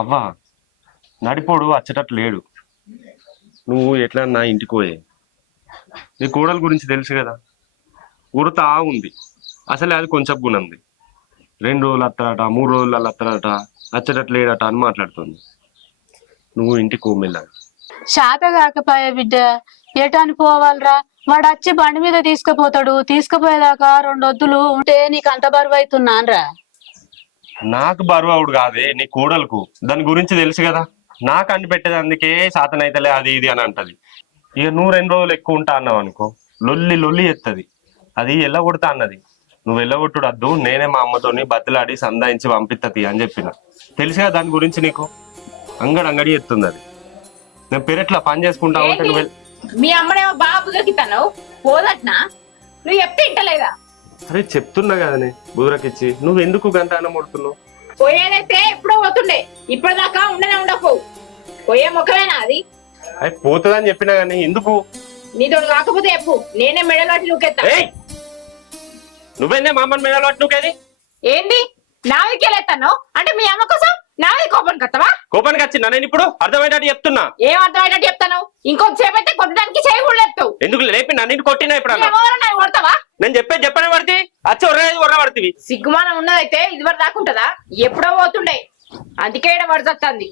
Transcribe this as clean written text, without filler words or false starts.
అవ్వా నడిపోడు వచ్చేటట్టు లేడు. నువ్వు ఎట్లా నా ఇంటికి పోయే. నీ కోడల గురించి తెలుసు కదా, ఉడతా ఉంది. అసలే అది కొంచెం గుణంది. 2 రోజులు అత్తాడట, 3 రోజులలో అత్తాడట, వచ్చేటట్టు లేడట అని మాట్లాడుతుంది. నువ్వు ఇంటికి కోమెల్లా. శాత కాకపోయే బిడ్డ, ఎటని పోవాలరా? వాడు వచ్చి బండి మీద తీసుకుపోతాడు. తీసుకుపోయేదాకా 2 వద్దులు ఉంటే నీకు అంత బరువు అవుతున్నానరా? నాకు బరువు అవుడు కాదే, నీ కోడలకు దాని గురించి తెలుసు కదా. నాకు అండి పెట్టేది అందుకే శాతనైతలే అది ఇది అని అంటది. ఇక నువ్వు 2 రోజులు ఎక్కువ ఉంటా అన్నావు అనుకో, లొల్లి లొల్లి ఎత్తది. అది ఎల్లగొడతా అన్నది. నువ్వు ఎల్లగొట్టుడు వద్దు, నేనే మా అమ్మతోని బతిలాడి సందాయించి పంపిత్తది అని చెప్పిన. తెలుసుగా దాని గురించి నీకు. అంగడి ఎత్తుంది అది. నేను పెరట్లా పని చేసుకుంటా ఉంటే నువ్వు మీ అమ్మనేమో బాబు దొరికితాను పోదట్నా? నువ్వు చెప్తే ఇంటలేదా? అరే చెప్తున్నా కదనే బుదరకిచ్చి, నువ్వు ఎందుకు గంట అన్నం కొడుతున్నావు? పోయేదైతే ఎప్పుడో పోతుండే, ఇప్పటిదాకా ఉండనే ఉండకు. పోయే ముఖమేనా అది? అది పోతుందని చెప్పినా గానీ ఎందుకు? నీతో కాకపోతే చెప్పు, నేనే మెడలోటి నువ్వుకెత్తా. నువ్వేందే మా అమ్మని మెడలో నువ్వుకేది? ఏంది నావికెళ్ళేస్తాను అంటే మీ అమ్మ కోసం నావి కోపానికి వస్తావా? కోపానికి వచ్చిందా నేను ఇప్పుడు? అర్థమయ్యేటట్టు చెప్తున్నా. ఏం అర్థమయ్యేటట్టు చెప్తాను? ఇంకొంచెంసేపు అయితే కొట్టడానికి చేయకూడదు. ఎందుకు లేపి నన్ను కొట్టినా ఇప్పుడు కొడతావా? నేను చెప్పనే పడితే వచ్చి ఒర్ర పడుతుంది. సిగ్గుమానం ఉన్నదైతే ఇదివరకు దాకుంటదా? ఎప్పుడో పోతుండే, అందుకే ఈడ పడుతుంది.